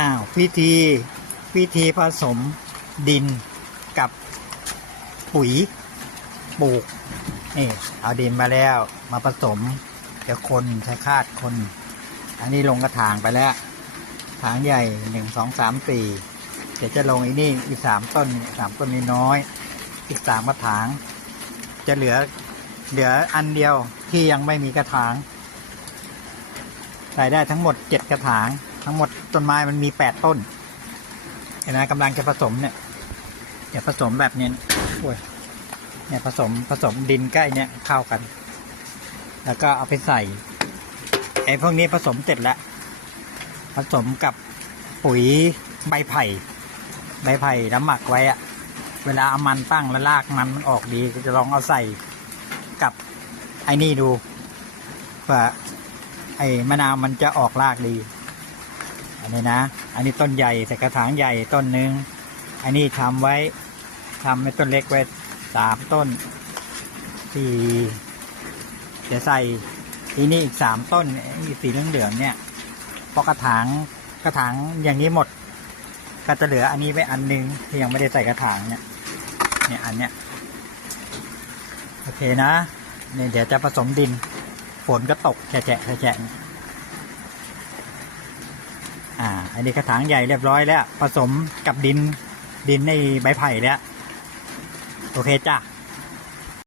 อ้าวพิธีพิธีผสมดินกับปุ๋ยปลูกนี่เอาดินมาแล้วมาผสมเดี๋ยวคนใช้คาดคน อันนี้ลงกระถางไปแล้วถางใหญ่หนึ่งสองสามสี่เดี๋ยวจะลงอีนี่อีกสามต้นสามต้นนี้น้อย อีกสามกระถาง จะเหลือเหลืออันเดียวที่ยังไม่มีกระถางใส่ได้ทั้งหมดเจ็ดกระถาง ทั้งหมดต้นไม้มันมีแปดต้นเห็นไหมกำลังจะผสมเนี่ยเดี๋ยวผสมแบบนี้โอ้ยเนี่ยผสมผสมดินใกล้เนี่ยเข้ากัน แล้วก็เอาไปใส่ไอ้พวกนี้ผสมเสร็จแล้ว ผสมกับปุ๋ยใบไผ่ ใบไผ่น้ำหมักไว้อะเวลาเอามันตั้งแล้วลากมันมันออกดีก็จะลองเอาใส่กับไอ้นี่ดูเผื่อไอ้มะนาวมันจะออกรากดี นนี้นะ อันนี้ต้นใหญ่ใส่กระถางใหญ่ต้นหนึ่งอันนี้ทำไว้ทำให้ต้นเล็กไว้สามต้นสี่เดี๋ยวใส่ทีนี้อีกสามต้นอีกสีเหลืองๆเนี่ยพราะกระถางกระถางอย่างนี้หมด ก็จะเหลืออันนี้ไว้อันหนึงที่ยังไม่ได้ใส่กระถางเนี่ยเนี่ยอันเนี้ยโอเคนะเนี่ยเดี๋ยวจะผสมดินฝนก็ตกแฉะแฉะๆอ่า อันนี้กระถางใหญ่เรียบร้อยแล้ว ผสมกับดินดินในใบไผ่แล้ว โอเคจ้ะ